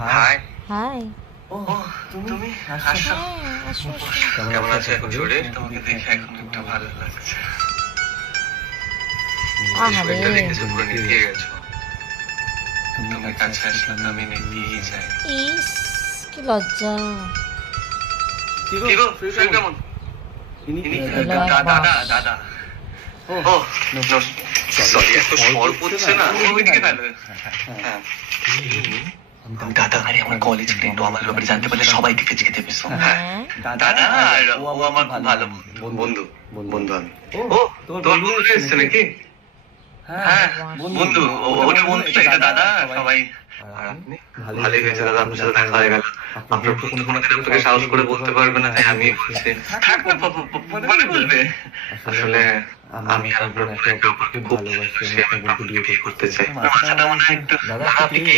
High. High. তুমি আসো। আসো। কেমন আছো এখন শরীর? তোমাকে দেখে এখন একটু ভালো লাগছে। আহারে শরীরটা দেখেছো পুরো নিভিয়ে গেছো। তুমি কাছে আসলে তো আমি নিভিয়েই যাই। ইস, কি লজ্জা। কি গো শরীর কেমন? দাদা ও সরি এত স্বর পড়ছে না ওইদিকে তাহলে। হ্যাঁ দাদা আরে আমার কলেজ ফ্রেন্ড ও আমার ব্যাপারে জানতে পারলে সবাই দিকে চিকে দেবে। হ্যাঁ দাদা আর ও আমার খুব ভালো বন্ধু বন্ধু আমি। ও তোর বন্ধু এসেছে নাকি? হ্যাঁ বন্ধু ওটা বন্ধু এটা দাদা সবাই। আর আপনি ভালোই হয়েছে দাদা আপনার সাথে দেখা হয়ে গেল। আপনার বন্ধু কোনোদিন আপনাকে সাহস করে বলতে পারবে না তাই আমি বলছি। থাক না মনে বলবে। আসলে আমি আর আপনার বোন একে অপরকে খুব ভালোবাসি। আমি আপনাকে বিয়ে করতে চাই। মাথাটা মনে হয় একটু দাদা আপনি কে?